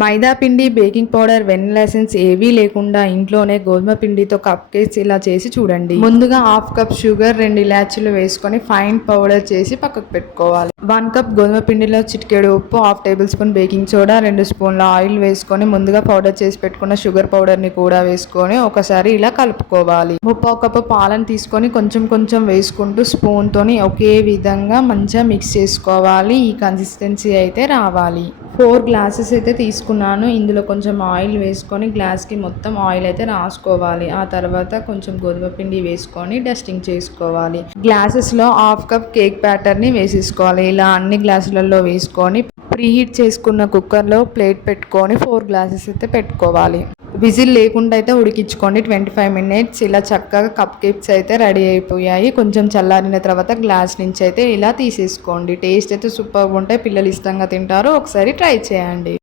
మైదా పిండి, baking powder, vanilla essence ఏవీ లేకుండా ఇంట్లోనే గోధుమ పిండితో కప్ కేక్స్ ఇలా చేసి చూడండి. ముందుగా హాఫ్ కప్ షుగర్, 2 ఇలాచీలు వేసుకొని ఫైన్ పౌడర్ చేసి పక్కకు పెట్టుకోవాలి. 1 కప్ గోధుమ పిండిలో చిటికెడు ఉప్పు, half table spoon baking soda, 2 స్పూన్ల ఆయిల్ వేసుకొని ముందుగా పౌడర్ చేసి పెట్టుకున్న షుగర్ పౌడర్ని కూడా వేసుకొని ఒకసారి ఇలా కలుపుకోవాలి. 3/4 కప్పు పాలను తీసుకొని కొంచెం కొంచెం వేసుకుంటూ స్పూన్తోని ఒకే విధంగా మంచిగా మిక్స్ చేసుకోవాలి. ఈ కన్సిస్టెన్సీ అయితే రావాలి. 4 గ్లాసెస్ అయితే తీసుకున్నాను. ఇందులో కొంచెం ఆయిల్ వేసుకొని గ్లాస్కి మొత్తం ఆయిల్ అయితే రాసుకోవాలి. ఆ తర్వాత కొంచెం గోధుమ పిండి వేసుకొని డస్టింగ్ చేసుకోవాలి. గ్లాసెస్లో హాఫ్ కప్ కేక్ బ్యాటర్ని వేసేసుకోవాలి. ఇలా అన్ని గ్లాసులలో వేసుకొని ప్రీహీట్ చేసుకున్న కుక్కర్లో ప్లేట్ పెట్టుకొని 4 గ్లాసెస్ అయితే పెట్టుకోవాలి. విజిల్ లేకుండా అయితే ఉడికించుకోండి 25 మినిట్స్. ఇలా చక్కగా కప్ కేక్స్ అయితే రెడీ అయిపోయాయి. కొంచెం చల్లారిన తర్వాత గ్లాస్ నుంచి అయితే ఇలా తీసేసుకోండి. టేస్ట్ అయితే సూపర్గా ఉంటాయి. పిల్లలు ఇష్టంగా తింటారు. ఒకసారి ట్రై చేయండి.